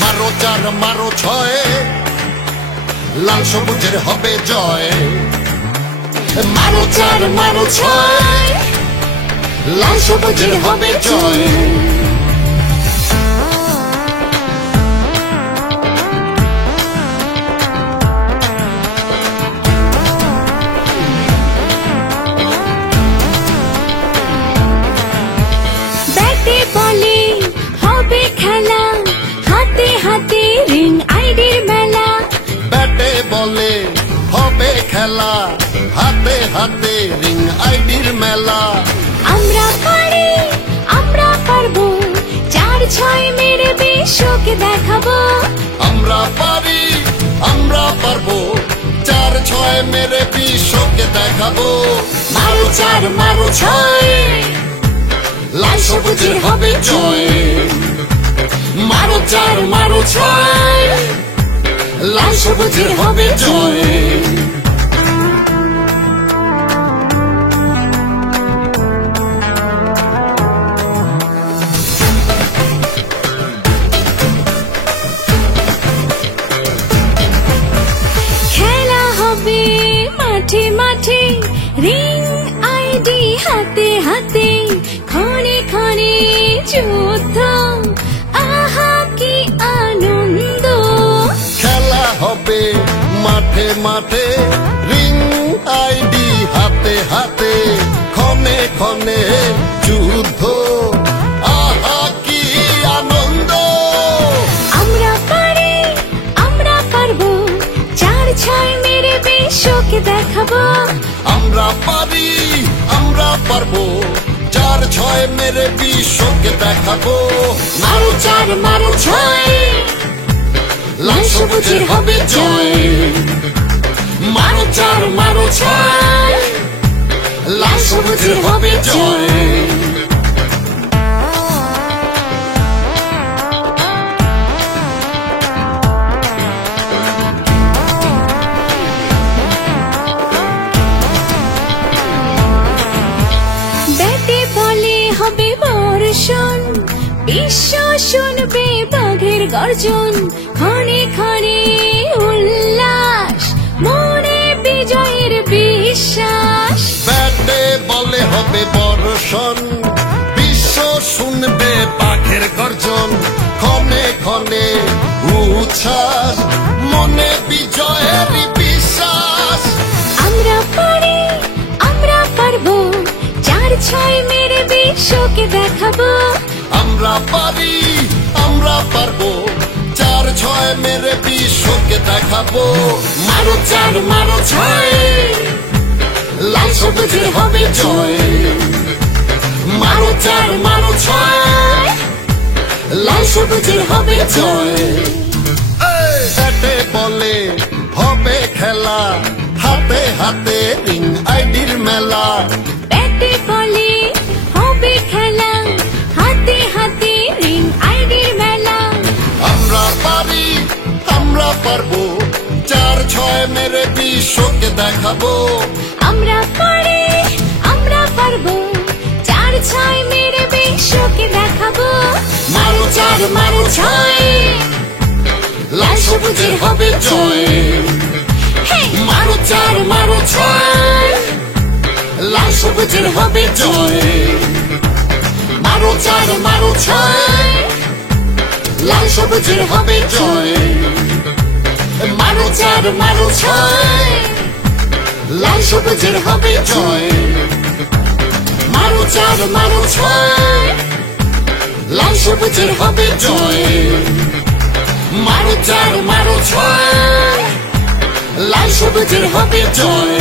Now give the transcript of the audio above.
মারো চার মারো ছয়, লাল সবুজের হবে জয়। মারো চার মারো ছয়, লাল সবুজের হবে জয়। ব্যাটে বলে হবে খেলা, হাতে হাতে রিং আইডির মেলা। ব্যাটে বলে হবে খেলা, হাতে হাতে রিং আইডির মেলা। আমরা পারি আমরা পারবো, 4-6 মেরে বিশ্বকে দেখাবো। আমরা পারি আমরা পারবো, 4-6 মেরে বিশ্বকে দেখাবো। মারো চার মারো ছয়, লাল সবুজের হবে জয়। মারো চার মারো ছয়, লাল সবুজের হবে জয়। খেলা হবে মাঠে মাঠে, রিং আইডি হাতে হাতে, ক্ষণে ক্ষণে যুদ্ধ, আহা কি আনন্দ। খেলা হবে মাঠে মাঠে, রিং আইডি হাতে হাতে, ক্ষণে ক্ষণে যুদ্ধ, আহা কি আনন্দ। আমরা পারি আমরা পারবো, 4-6 মেরে বিশ্বকে দেখাবো। আমরা পারি আমরা পারবো, 4-6 মেরে বিশ্বকে দেখাবো। মারো চার মারো ছয়, লাল সবুজের হবে জয়। মারো চার মারো ছয়, লাল সবুজের হবে জয়। ব্যাটে বলে হবে বর্ষণ, বিশ্ব শুনবে বাঘের গর্জন। ক্ষণে ক্ষণে উল্লাস, মনে বিজয়ের বিশ্বাস। ব্যাটে বলে হবে বর্ষণ, বিশ্ব শুনবে পাখের গর্জন। ক্ষণে ক্ষণে উচ্ছ্বাস, মনে বিজয়ের বিশ্বাস। আমরা পারি আমরা পারবো, 4-6 মেরে বিশ্বকে দেখাবো। আমরা পারি আমরা পারবো, 4-6 মেরে বিশ্বকে দেখাবো। মারো চার মারো ছয়, লাল সবুজের হবে জয়। মারো চার মারো ছয়, লাল সবুজের হবে জয়। ব্যাটে বলে হবে খেলা, হাতে হাতে রিং আইডির মেলা। ব্যাটে বলে হবে খেলা, হাতে হাতে রিং আইডির মেলা। আমরা পারি আমরা পারবো, 4-6 মেরে বিশ্বকে দেখাবো। আমরা পারি আমরা পারবো, 4-6 মেরে বিশ্বকে দেখাবো। মারো চার মারো ছয়, লাল সবুজের হবে জয়। মারো চার মারো ছয়, লাল সবুজের হবে জয়। মারো চার মারো ছয়, লাল সবুজের হবে জয়। মারো চার মারো ছয়, লাল সবুজের হবে জয়। মারো চার মারো ছয়, লাল সবুজের হবে জয়। মারো চার মারো ছয়, লাল সবুজের হবে জয়।